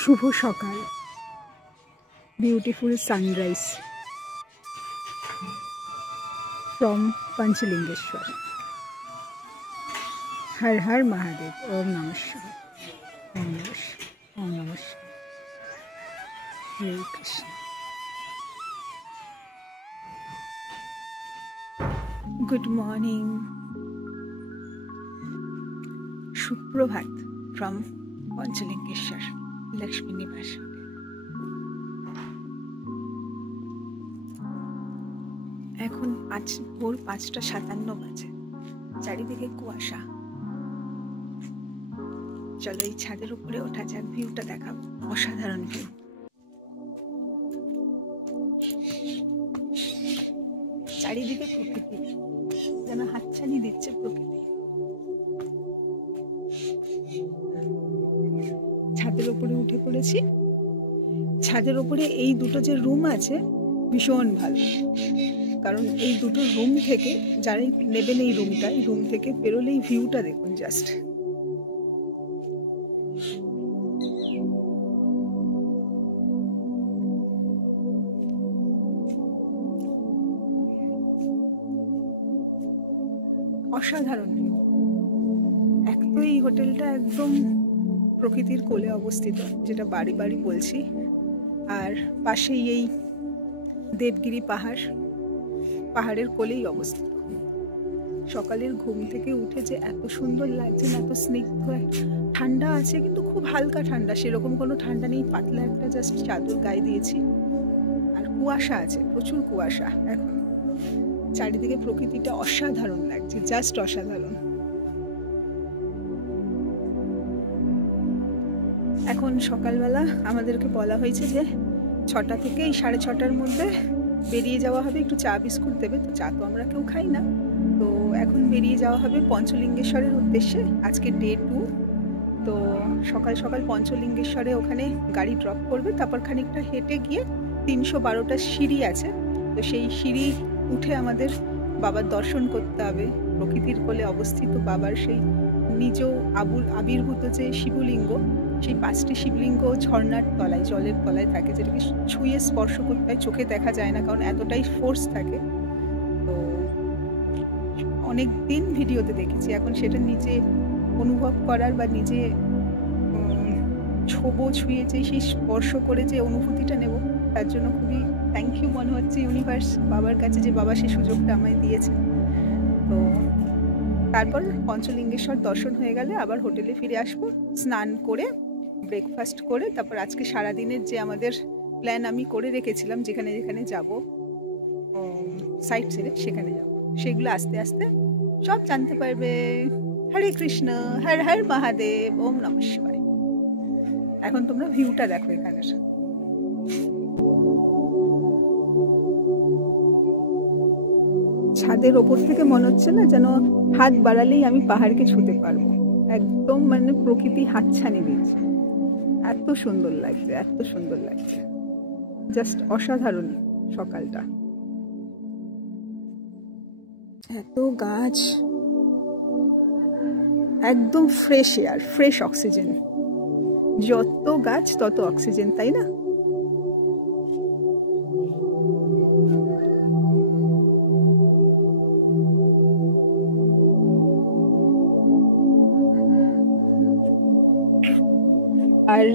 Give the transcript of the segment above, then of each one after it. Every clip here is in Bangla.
শুভ সকাল, বিউটিফুল সানরাইজ ফ্রম পঞ্চলিঙ্গেশ্বর। হর হর মহাদেব। ওম নমঃ শিবায়। ওম নমঃ শিবায়। ওম নমঃ শিবায়। হরে কৃষ্ণ। গুড মর্নিং, সুপ্রভাত ফ্রম পঞ্চলিঙ্গেশ্বর লক্ষ্মী নিবাস। এখন ভোর 5:57 বাজে, চারিদিকে কুয়াশা। চলো এই ছাদের উপরে ওঠা যাক, ভিউটা দেখাবো। অসাধারণ ভিউ। চারিদিকে প্রকৃতি, যেন হাতছানি দিচ্ছে প্রকৃতি। ছাদের উপরে উঠে পড়েছি। ছাদের উপরে এই দুটো যে রুম আছে ভীষণ ভালো, কারণ এই দুটো রুম থেকে যারাই নেবেন এই রুম থেকে বেরোলেই ভিউটা দেখুন, জাস্ট অসাধারণ ভিউ। এক তো এই হোটেলটা একদম প্রকৃতির কোলে অবস্থিত, যেটা বাড়ি বাড়ি বলছি, আর পাশেই এই দেবগিরি পাহাড়ের কোলেই অবস্থিত। সকালের ঘুম থেকে উঠে যে এত সুন্দর লাগছে, এত স্নিগ্ধ, ঠান্ডা আছে কিন্তু খুব হালকা ঠান্ডা, সেরকম কোনো ঠান্ডা নেই। পাতলা একটা জাস্ট চাদর গায়ে দিয়েছি। আর কুয়াশা আছে, প্রচুর কুয়াশা। এখন চারিদিকে প্রকৃতিটা অসাধারণ লাগছে, জাস্ট অসাধারণ। এখন সকালবেলা আমাদেরকে বলা হয়েছে যে 6টা থেকে এই 6:30টার মধ্যে বেরিয়ে যাওয়া হবে। একটু চা বিস্কুট দেবে, তো চা তো আমরা কেউ খাই না, তো এখন বেরিয়ে যাওয়া হবে পঞ্চলিঙ্গেশ্বরের উদ্দেশ্যে। আজকে ডে 2। তো সকাল সকাল পঞ্চলিঙ্গেশ্বরে ওখানে গাড়ি ড্রপ করবে, তারপর খানিকটা হেঁটে গিয়ে 312টা সিঁড়ি আছে, তো সেই সিঁড়ি উঠে আমাদের বাবার দর্শন করতে হবে। প্রকৃতির কোলে অবস্থিত বাবার সেই নিজ আবির্ভূত যে শিবলিঙ্গ, সেই 5টি শিবলিঙ্গ ঝর্ণার তলায়, জলের তলায় থাকে, যেটাকে ছুঁয়ে স্পর্শ করতে হয়, চোখে দেখা যায় না, কারণ এতটাই ফোর্স থাকে। তো অনেক দিন ভিডিওতে দেখেছি, এখন সেটা নিজে অনুভব করার বা নিজে ছুঁয়ে যে সেই স্পর্শ করে যে অনুভূতিটা নেব, তার জন্য খুবই থ্যাংক ইউ মনে হচ্ছে ইউনিভার্স, বাবার কাছে, যে বাবা সেই সুযোগটা আমায় দিয়েছে। তো তারপর পঞ্চলিঙ্গেশ্বর দর্শন হয়ে গেলে আবার হোটেলে ফিরে আসবো, স্নান করে ব্রেকফাস্ট করে, তারপর আজকে সারাদিনের যে আমাদের প্ল্যান আমি করে রেখেছিলাম, যেখানে যেখানে যাব সাইট সিনে, সেখানে যাব, সেগুলো আস্তে আস্তে সব জানতে পারবে। হরে কৃষ্ণ, হর হর মহাদেব, ওম নমঃ শিবায়। এখন তোমরা ভিউটা দেখো এখানের। ছাদের ওপর থেকে মনে হচ্ছে না যেন হাত বাড়ালেই আমি পাহাড়কে ছুঁতে পারবো, একদম মানে প্রকৃতি হাতছানি দিচ্ছে। এত সুন্দর লাগছে, এত সুন্দর লাগছে, জাস্ট অসাধারণ সকালটা। এত গাছ, একদম ফ্রেশ এয়ার, ফ্রেশ অক্সিজেন। যত গাছ তত অক্সিজেন, তাই না? আর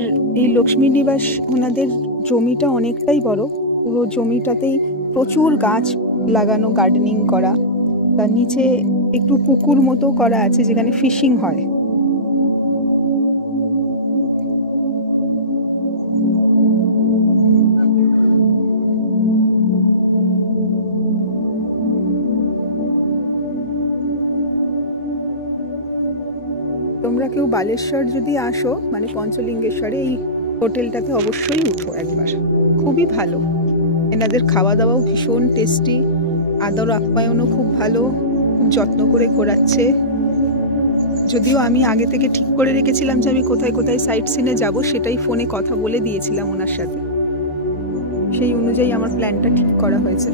এই লক্ষ্মী নিবাস ওনাদের জমিটা অনেকটাই বড়, পুরো জমিটাতেই প্রচুর গাছ লাগানো, গার্ডেনিং করা। তার নিচে একটু পুকুর মতো করা আছে, যেখানে ফিশিং হয়। তোমরা কেউ বালেশ্বর যদি আসো, মানে পঞ্চলিঙ্গেশ্বরে, এই হোটেলটাতে অবশ্যই উঠো একবার, খুবই ভালো। এনাদের খাওয়া দাওয়াও ভীষণ টেস্টি, আদর আপ্যায়নও খুব ভালো, খুব যত্ন করে ঘোরাচ্ছে। যদিও আমি আগে থেকে ঠিক করে রেখেছিলাম যে আমি কোথায় কোথায় সাইট সিনে যাব, সেটাই ফোনে কথা বলে দিয়েছিলাম ওনার সাথে, সেই অনুযায়ী আমার প্ল্যানটা ঠিক করা হয়েছে।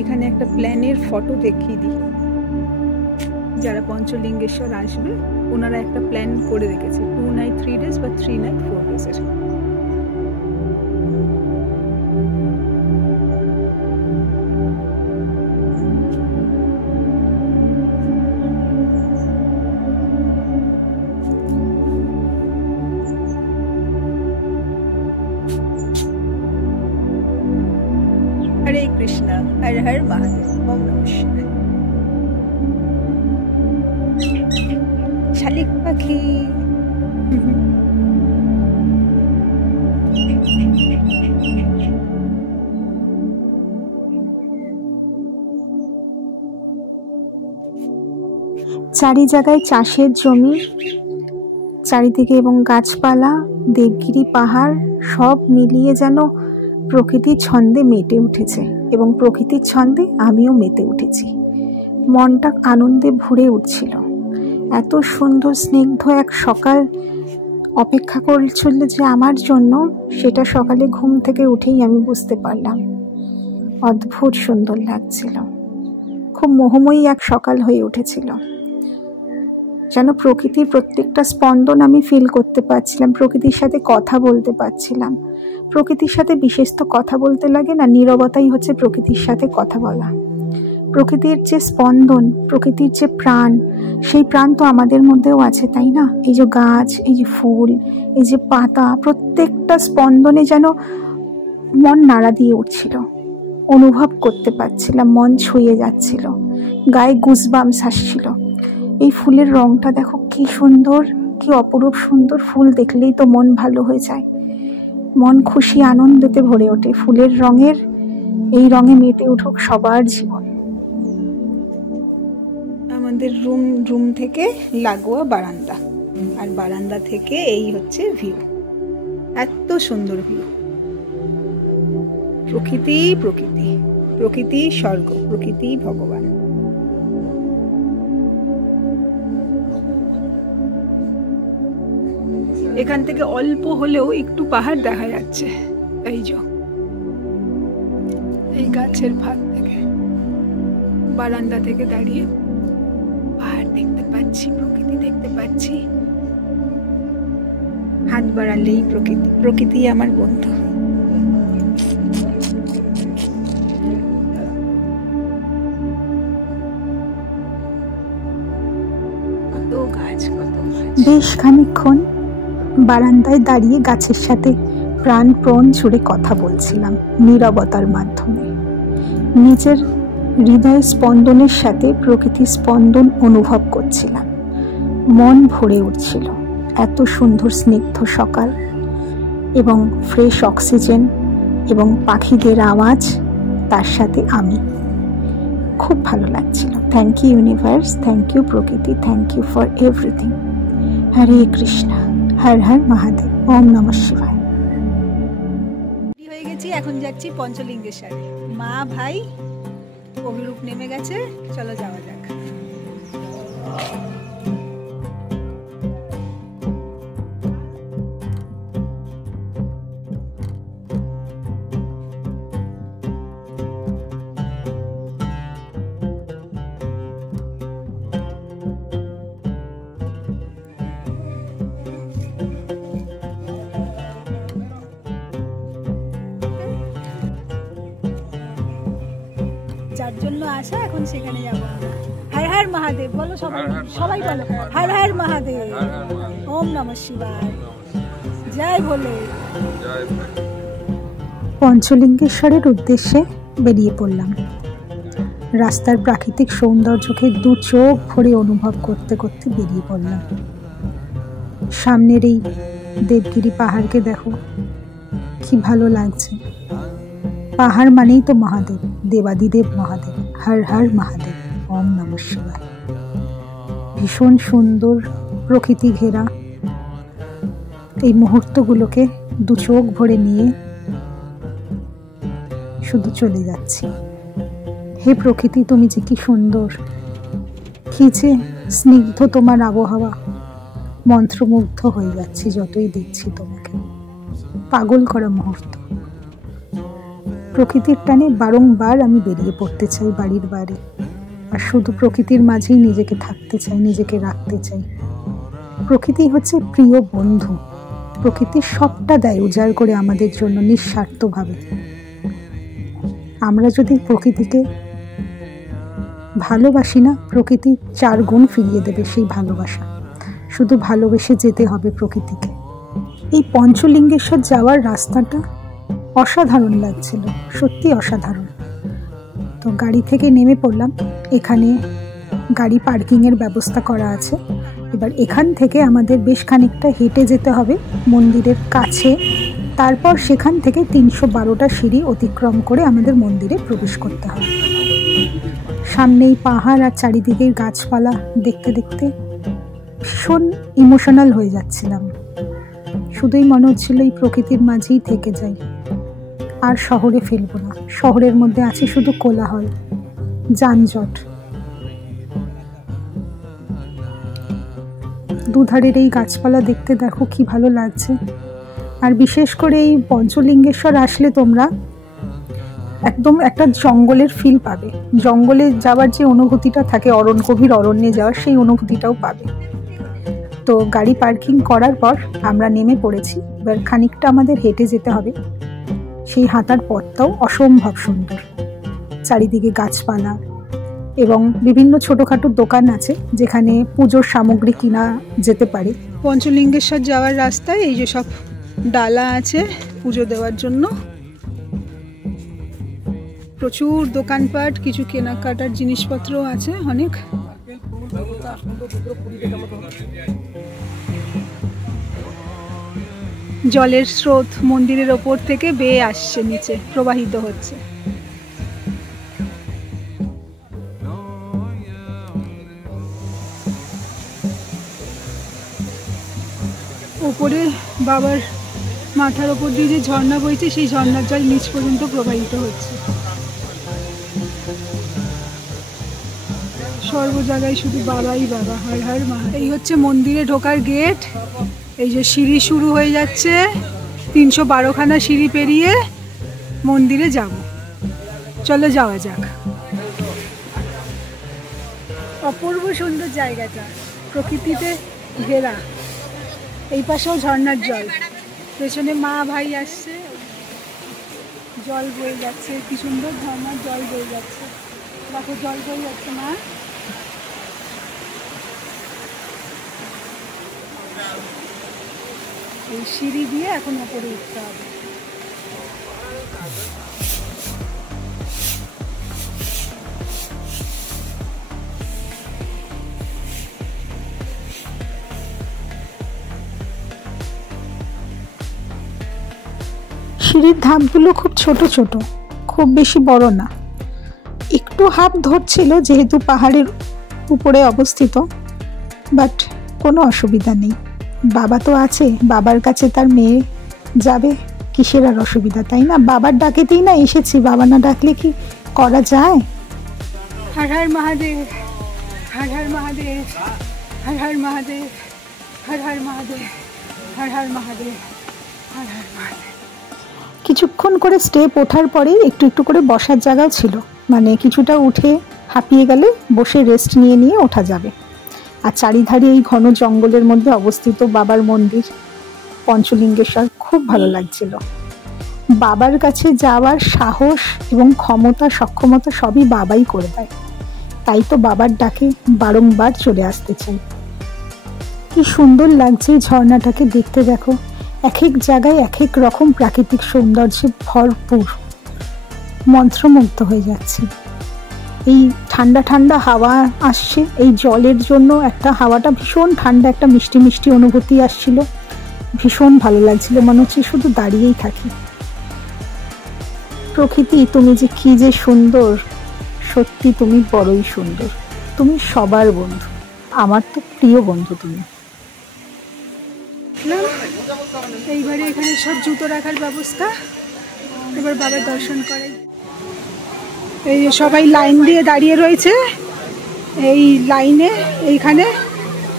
এখানে একটা প্ল্যানের ফটো দেখিয়ে দিই। যারা পঞ্চলিঙ্গেশ্বর আসবে ওনারা একটা প্ল্যান করে রেখেছে 2 নাইট 3 ডেজ বা 3 নাইট 4 ডেজের। হরে কৃষ্ণ, হর হর মহাদেব, ওম নমঃ শিবায়। শালিক পাখি। চারি জায়গায় চাষের জমি, চারিদিকে এবং গাছপালা, দেবগিরি পাহাড় সব মিলিয়ে যেন প্রকৃতির ছন্দে মেতে উঠেছে এবং প্রকৃতির ছন্দে আমিও মেতে উঠেছি। মনটা আনন্দে ভরে উঠছিল। এত সুন্দর স্নিগ্ধ এক সকাল অপেক্ষা করছিল যে আমার জন্য, সেটা সকালে ঘুম থেকে উঠেই আমি বুঝতে পারলাম। অদ্ভুত সুন্দর লাগছিল, খুব মোহময়ী এক সকাল হয়ে উঠেছিল। যেন প্রকৃতির প্রত্যেকটা স্পন্দন আমি ফিল করতে পারছিলাম, প্রকৃতির সাথে কথা বলতে পারছিলাম। প্রকৃতির সাথে বিশেষ তো কথা বলতে লাগে না, নীরবতাই হচ্ছে প্রকৃতির সাথে কথা বলা। প্রকৃতির যে স্পন্দন, প্রকৃতির যে প্রাণ, সেই প্রাণ তো আমাদের মধ্যেও আছে, তাই না? এই যে গাছ, এই যে ফুল, এই যে পাতা, প্রত্যেকটা স্পন্দনে যেন মন নাড়া দিয়ে উঠছিল, অনুভব করতে পারছিলাম, মন ছুঁয়ে যাচ্ছিল, গায়ে গুজবাম্স আসছিল। এই ফুলের রংটা দেখো কি সুন্দর, কি অপরূপ সুন্দর। ফুল দেখলেই তো মন ভালো হয়ে যায়, মন খুশি আনন্দতে ভরে ওঠে। ফুলের রঙের এই রঙে মেতে উঠুক সবার জীবন। আমাদের রুম থেকে লাগোয়া বারান্দা, আর বারান্দা থেকে এই হচ্ছে ভিউ। এত সুন্দর ভিউ। প্রকৃতি প্রকৃতি প্রকৃতি স্বর্গ, প্রকৃতি ভগবান। এখান থেকে অল্প হলেও একটু পাহাড় দেখা যাচ্ছে। এই যে এই গাছের ফাঁক থেকে বারান্দা থেকে দাঁড়িয়ে পাহাড় দেখতে পাচ্ছি, প্রকৃতি দেখতে পাচ্ছি। হাত বাড়ালেই প্রকৃতি, প্রকৃতি আমার বন্ধু। কত গাছ, কত গাছ। বেশ খানিকক্ষণ বারান্দায় দাঁড়িয়ে গাছের সাথে প্রাণপণ জুড়ে কথা বলছিলাম নীরবতার মাধ্যমে। নিজের হৃদয় স্পন্দনের সাথে প্রকৃতির স্পন্দন অনুভব করছিলাম। মন ভরে উঠছিল। এত সুন্দর স্নিগ্ধ সকাল এবং ফ্রেশ অক্সিজেন এবং পাখিদের আওয়াজ, তার সাথে আমি। খুব ভালো লাগছিল। Thank you universe, thank you প্রকৃতি, thank you for everything. Hare Krishna, Har Har Mahadev, ওম নমঃ শিবায়। হয়ে গেছি, এখন যাচ্ছি পঞ্চলিঙ্গেশ্বরে। মা ভাই অভিরূপ নেমে গেছে, চলো যাওয়া যাক। যার জন্য আসা, এখন সেখানে যাবো। হর হর মহাদেব বলো সবাই, সবাই বলো হর হর মহাদেব, ওম নমঃ শিবায়, জয় ভোলে। পঞ্চলিঙ্গেশ্বরের উদ্দেশ্যে বেরিয়ে পড়লাম। রাস্তার প্রাকৃতিক সৌন্দর্যকে দু চোখ ভরে অনুভব করতে করতে বেরিয়ে পড়লাম। সামনের এই দেবগিরি পাহাড়কে দেখো, কি ভালো লাগছে। পাহাড় মানেই তো মহাদেব, দেবাদিদেব মহাদেব। হর হর মহাদেব, ওম নমঃ শিবায়। ভীষণ সুন্দর প্রকৃতি ঘেরা এই মুহূর্তগুলোকে দু চোখ ভরে নিয়ে শুধু চলে যাচ্ছি। হে প্রকৃতি, তুমি যে কি সুন্দর, কি যে স্নিগ্ধ তোমার আবহাওয়া। মন্ত্রমুগ্ধ হয়ে যাচ্ছি যতই দেখছি তোমাকে। পাগল করা মুহূর্ত। প্রকৃতির টানে বারংবার আমি বেরিয়ে পড়তে চাই বাড়ির বাইরে, আর শুধু প্রকৃতির মাঝেই নিজেকে থাকতে চাই, নিজেকে রাখতে চাই। প্রকৃতি হচ্ছে প্রিয় বন্ধু। প্রকৃতির সবটা দেয় উজাড় করে আমাদের জন্য নিঃস্বার্থভাবে। আমরা যদি প্রকৃতিকে ভালোবাসি না, প্রকৃতি 4 গুণ ফিরিয়ে দেবে সেই ভালোবাসা। শুধু ভালোবেসে যেতে হবে প্রকৃতিকে। এই পঞ্চলিঙ্গেশ্বর যাওয়ার রাস্তাটা অসাধারণ লাগছিল, সত্যি অসাধারণ। তো গাড়ি থেকে নেমে পড়লাম। এখানে গাড়ি পার্কিংয়ের ব্যবস্থা করা আছে। এবার এখান থেকে আমাদের বেশ খানিকটা হেঁটে যেতে হবে মন্দিরের কাছে। তারপর সেখান থেকে 312টা সিঁড়ি অতিক্রম করে আমাদের মন্দিরে প্রবেশ করতে হবে। সামনেই পাহাড় আর চারিদিকের গাছপালা দেখতে দেখতে ভীষণ ইমোশনাল হয়ে যাচ্ছিলাম। শুধুই মনে হচ্ছিল এই প্রকৃতির মাঝেই থেকে যাই, আর শহরে ফেলবো না। শহরের মধ্যে আছে শুধু কোলাহল, যানজট। দুধারের এই গাছপালা দেখতে দেখো কি ভালো লাগছে। আর বিশেষ করে এই পঞ্চলিঙ্গেশ্বর আসলে তোমরা একদম একটা জঙ্গলের ফিল পাবে। জঙ্গলে যাওয়ার যে অনুভূতিটা থাকে, গভীর অরণ্যে যাওয়ার সেই অনুভূতিটাও পাবে। তো গাড়ি পার্কিং করার পর আমরা নেমে পড়েছি। এবার খানিকটা আমাদের হেঁটে যেতে হবে। সেই হাঁটার পথটাও অসম্ভব সুন্দর, চারিদিকে গাছপালা এবং বিভিন্ন ছোটোখাটো দোকান আছে যেখানে পুজোর সামগ্রী কিনা যেতে পারে। পঞ্চলিঙ্গেশ্বর যাওয়ার রাস্তায় এই যে সব ডালা আছে পুজো দেওয়ার জন্য, প্রচুর দোকানপাট, কিছু কেনাকাটার জিনিসপত্র আছে অনেক। জলের স্রোত মন্দিরের ওপর থেকে বেয়ে আসছে, নিচে প্রবাহিত হচ্ছে। ওপরে বাবার মাথার ওপর দিয়ে যে ঝর্ণা বইছে, সেই ঝর্ণার জল নিচ পর্যন্ত প্রবাহিত হচ্ছে। সর্ব জায়গায় শুধু বাবাই বাবা, হর হর মা। এই হচ্ছে মন্দিরে ঢোকার গেট। এই যে সিঁড়ি শুরু হয়ে যাচ্ছে, 312খানা সিঁড়ি পেরিয়ে মন্দিরে যাব। চলো যাওয়া যাক। অপূর্ব সুন্দর জায়গাটা, প্রকৃতিতে ঘেরা। এই পাশেও ঝর্ণার জল, পেছনে মা ভাই আসছে, জল বয়ে যাচ্ছে। কি সুন্দর ঝর্ণার জল বয়ে যাচ্ছে, দেখো জল বয়ে যাচ্ছে মা। এই সিঁড়ি দিয়ে এখন উপরে উঠতে হবে। সিঁড়ির ধাপগুলো খুব ছোট ছোট, খুব বেশি বড় না। একটু হাঁপ ধরছিল যেহেতু পাহাড়ের উপরে অবস্থিত, বাট কোনো অসুবিধা নেই। বাবা তো আছে, বাবার কাছে তার মেয়ে যাবে, কিসের আর অসুবিধা, তাই না? বাবার ডাকেতেই না এসেছি, বাবা না ডাকলে কি করা যায়? হর হর মহাদেব, হর হর মহাদেব, হর হর মহাদেব, হর হর মহাদেব, হর হর মহাদেব, হর হর মহাদেব। কিছুক্ষণ করে স্টেপ ওঠার পরে একটু একটু করে বসার জায়গাও ছিল, মানে কিছুটা উঠে হাঁপিয়ে গেলে বসে রেস্ট নিয়ে নিয়ে ওঠা যাবে। আর চারিধারে এই ঘন জঙ্গলের মধ্যে অবস্থিত বাবার মন্দির পঞ্চলিঙ্গেশ্বর, খুব ভালো লাগছিল। বাবার কাছে যাওয়ার সাহস এবং ক্ষমতা, সক্ষমতা সবই বাবাই করে দেয়। তাই তো বাবার ডাকে বারংবার চলে আসতে চাই। কি সুন্দর লাগছে ঝর্ণাটাকে দেখতে, দেখো এক এক জায়গায় এক এক রকম প্রাকৃতিক সৌন্দর্যে ভরপুর। মন্ত্রমুগ্ধ হয়ে যাচ্ছে। এই ঠান্ডা ঠান্ডা হাওয়া আসছে, এই জলের জন্য একটা হাওয়াটা ভীষণ ঠান্ডা, একটা মিষ্টি মিষ্টি অনুভূতি আসছিল। ভীষণ ভালো লাগছিল, মনে হচ্ছে শুধু দাঁড়িয়েই থাকি। প্রকৃতি, তুমি যে কি যে সুন্দর, সত্যি তুমি বড়ই সুন্দর। তুমি সবার বন্ধু, আমার তো প্রিয় বন্ধু তুমি। এইবারে এখানে সব জুতো রাখার ব্যবস্থা। এবার বাবার দর্শন করাই। এই সবাই লাইন দিয়ে দাঁড়িয়ে রয়েছে। এই লাইনে এইখানে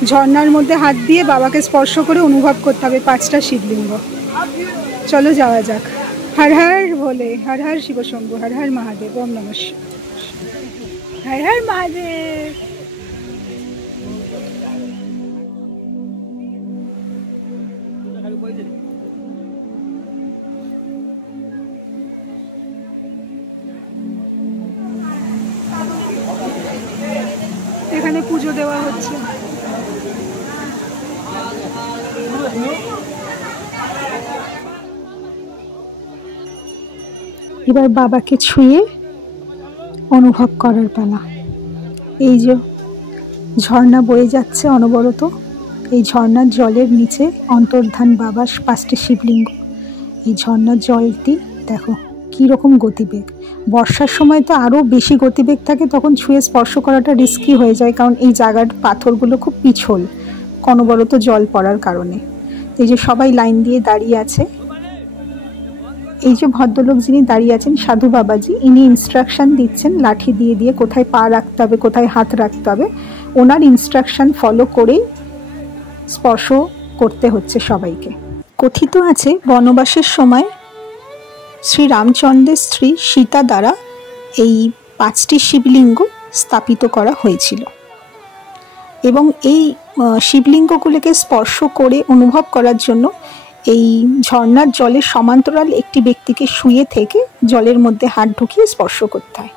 ঝর্ণার মধ্যে হাত দিয়ে বাবাকে স্পর্শ করে অনুভব করতে হবে 5টা শিবলিঙ্গ। চলো যাওয়া যাক। हर हर भोले, हर हर शिव शंभु, हर हर महादेव, ओम नमः शिवाय, हर हर महादेव। এখানে পুজো দেওয়া হচ্ছে। এবার বাবাকে ছুঁয়ে অনুভব করার পালা। এই যে ঝর্ণা বয়ে যাচ্ছে অনবরত, এই ঝর্ণার জলের নিচে অন্তর্ধান বাবার 5টি শিবলিঙ্গ। এই ঝর্ণার জলটি দেখো কী রকম গতিবেগ। বর্ষার সময় তো আরও বেশি গতিবেগ থাকে, তখন ছুঁয়ে স্পর্শ করাটা রিস্কি হয়ে যায়, কারণ এই জায়গার পাথরগুলো খুব পিছল অনবরত জল পড়ার কারণে। এই যে সবাই লাইন দিয়ে দাঁড়িয়ে আছে। এই যে ভদ্রলোক যিনি দাঁড়িয়ে আছেন সাধু বাবাজি, ইনি ইনস্ট্রাকশন দিচ্ছেন লাঠি দিয়ে দিয়ে কোথায় পা রাখতে হবে, কোথায় হাত রাখতে হবে। ওনার ইনস্ট্রাকশন ফলো করেই স্পর্শ করতে হচ্ছে সবাইকে। কথিত আছে বনবাসের সময় শ্রী রামচন্দ্রের স্ত্রী সীতা দ্বারা এই 5টি শিবলিঙ্গ স্থাপিত করা হয়েছিল, এবং এই শিবলিঙ্গগুলোকে স্পর্শ করে অনুভব করার জন্য এই ঝর্ণার জলের সমান্তরাল একটি ব্যক্তিকে শুয়ে থেকে জলের মধ্যে হাত ঢুকিয়ে স্পর্শ করতে হয়।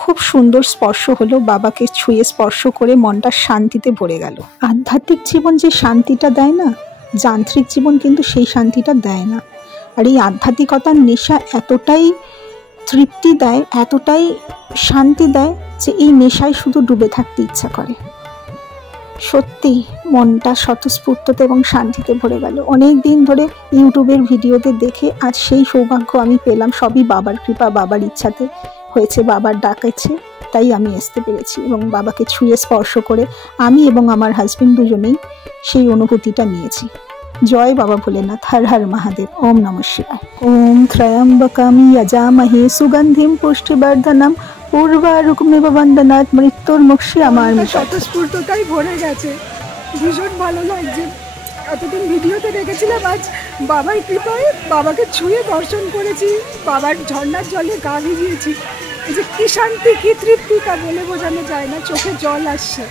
খুব সুন্দর স্পর্শ হলো, বাবাকে ছুঁয়ে স্পর্শ করে মনটা শান্তিতে ভরে গেল। আধ্যাত্মিক জীবন যে শান্তিটা দেয় না, যান্ত্রিক জীবন কিন্তু সেই শান্তিটা দেয় না। আর এই আধ্যাত্মিকতার নেশা এতটাই তৃপ্তি দেয়, এতটাই শান্তি দেয় যে এই নেশায় শুধু ডুবে থাকতে ইচ্ছা করে। সত্যি মনটা স্বতঃস্ফূর্ততে এবং শান্তিতে ভরে গেল। অনেক দিন ধরে ইউটিউবের ভিডিওতে দেখে আজ সেই সৌভাগ্য আমি পেলাম। সবই বাবার কৃপা, বাবার ইচ্ছাতে হয়েছে, বাবার ডাকেছে, তাই আমি আসতে পেরেছি। এবং বাবাকে ছুঁয়ে স্পর্শ করে আমি এবং আমার হাজবেন্ড দুজনেই সেই অনুভূতিটা নিয়েছি। জয় বাবা ভোলেনাথ, হর হর মহাদেব, ওম নমঃ শিবায়। ওম ত্রয়ম্বকম যজামহে সুগন্ধিম পুষ্টিবর্ধনম পূর্বারুকমিব বন্দনাৎ মৃত্যুর্মুক্ষী আমার। স্বতঃস্ফূর্ততাই ভরে গেছে, ভীষণ ভালো লাগছে। এতদিন ভিডিওতে দেখেছিলাম, আজ বাবার কৃপায় বাবাকে ছুঁয়ে দর্শন করেছি, বাবার ঝর্ণার জলে গা ভিজিয়েছি। এই যে কি শান্তি, কি তৃপ্তি, তা বলে বোঝানো যায় না, চোখে জল আসছে।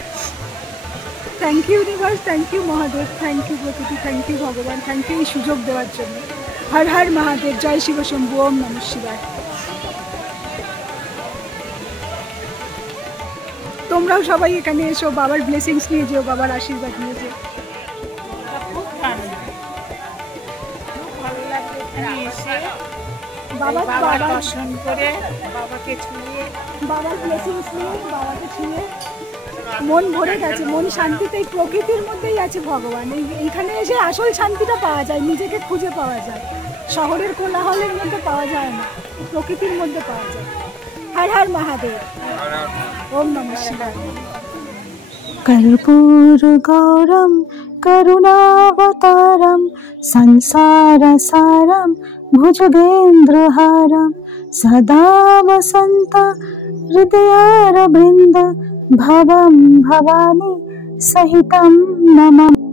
Thank you universe, thank you Mahadev, thank you প্রকৃতি, থ্যাংক ইউ ভগবান, থ্যাংক ইউ এই সুযোগ দেওয়ার জন্য। হর হর মহাদেব, জয় শিব শম্ভু, ওম নমঃ শিবায়। তোমরাও সবাই এখানে এসো, বাবার ব্লেসিংস নিয়ে যেও, বাবার আশীর্বাদ নিয়ে যেও। বাবার দর্শন করে, বাবাকে ছুঁয়ে, বাবার ব্লেসিংস নিয়ে, বাবাকে ছুঁয়ে মন ভরে গেছে, মন শান্তিতে। এই প্রকৃতির মধ্যেই আছে ভগবান। এইখানে এসে আসল শান্তিটা পাওয়া যায়, নিজেকে খুঁজে পাওয়া যায়, শহরের কোলাহলের মধ্যে পাওয়া যায় না, প্রকৃতির মধ্যে পাওয়া যায়। হর হর মহাদেব, ওম নমঃ শিবায়। কর্পূর গৌরম করুণাবতারম সংসার সারম ভুজগেন্দ্রহারম সদা বসন্ত হৃদয়ারবৃন্দ ভবম ভবানী সহিতম নমামি।